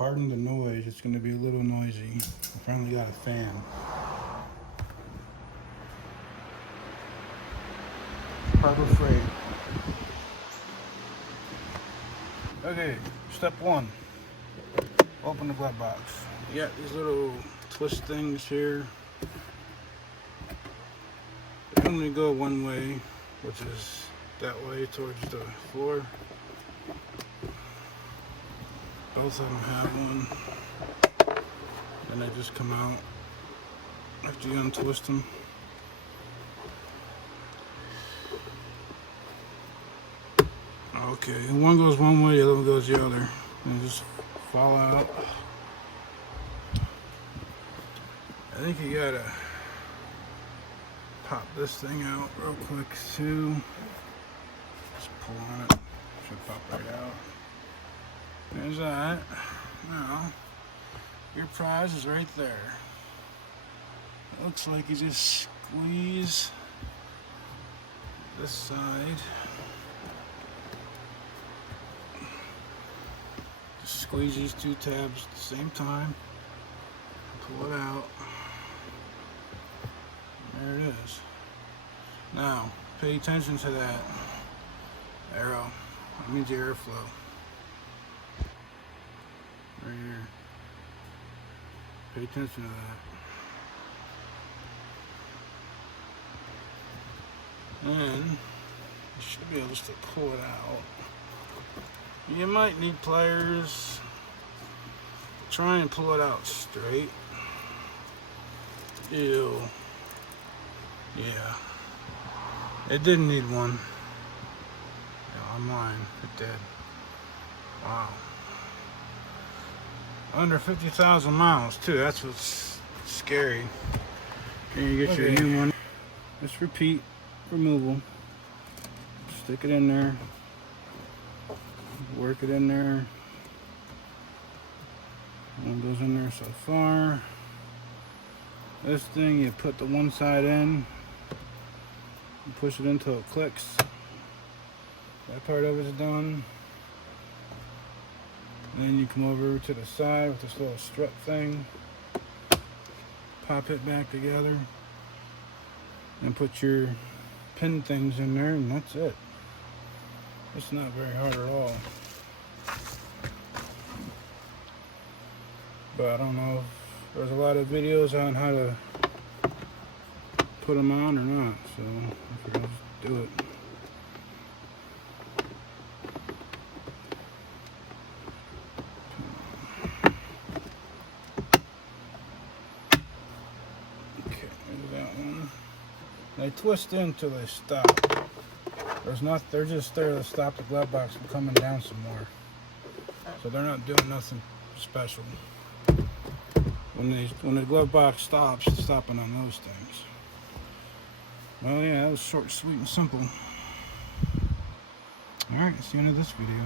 Pardon the noise, it's going to be a little noisy. I finally got a fan. Harbor Freight. Okay, step one. Open the glove box. You got these little twist things here. They only go one way, which is that way towards the floor. Both of them have one. And they just come out after you untwist them. Okay, one goes one way, the other one goes the other. And just fall out. I think you gotta pop this thing out real quick too. Just pull on it. Should pop right out. There's that. Now, your prize is right there. It looks like you just squeeze this side. Just squeeze these two tabs at the same time. Pull it out. There it is. Now, pay attention to that arrow. That means your airflow. Right here. Pay attention to that. And you should be able to pull it out. You might need pliers. Try and pull it out straight. Ew. Yeah. It didn't need one. Yeah, I'm lying. It did. Wow. Under 50,000 miles too. That's what's scary. Here you get your new one. Just repeat removal. Stick it in there. Work it in there. One goes in there so far. This thing, you put the one side in, and push it until it clicks. That part of it's done. Then you come over to the side with this little strut thing. Pop it back together. And put your pin things in there, and that's it. It's not very hard at all. But I don't know if there's a lot of videos on how to put them on or not, so I figured I'll just do it. Okay, there's that one. They twist in till they stop. They're just there to stop the glove box from coming down some more. So they're not doing nothing special. When the glove box stops, it's stopping on those things. Well, yeah, that was short, sweet, and simple. Alright, that's the end of this video.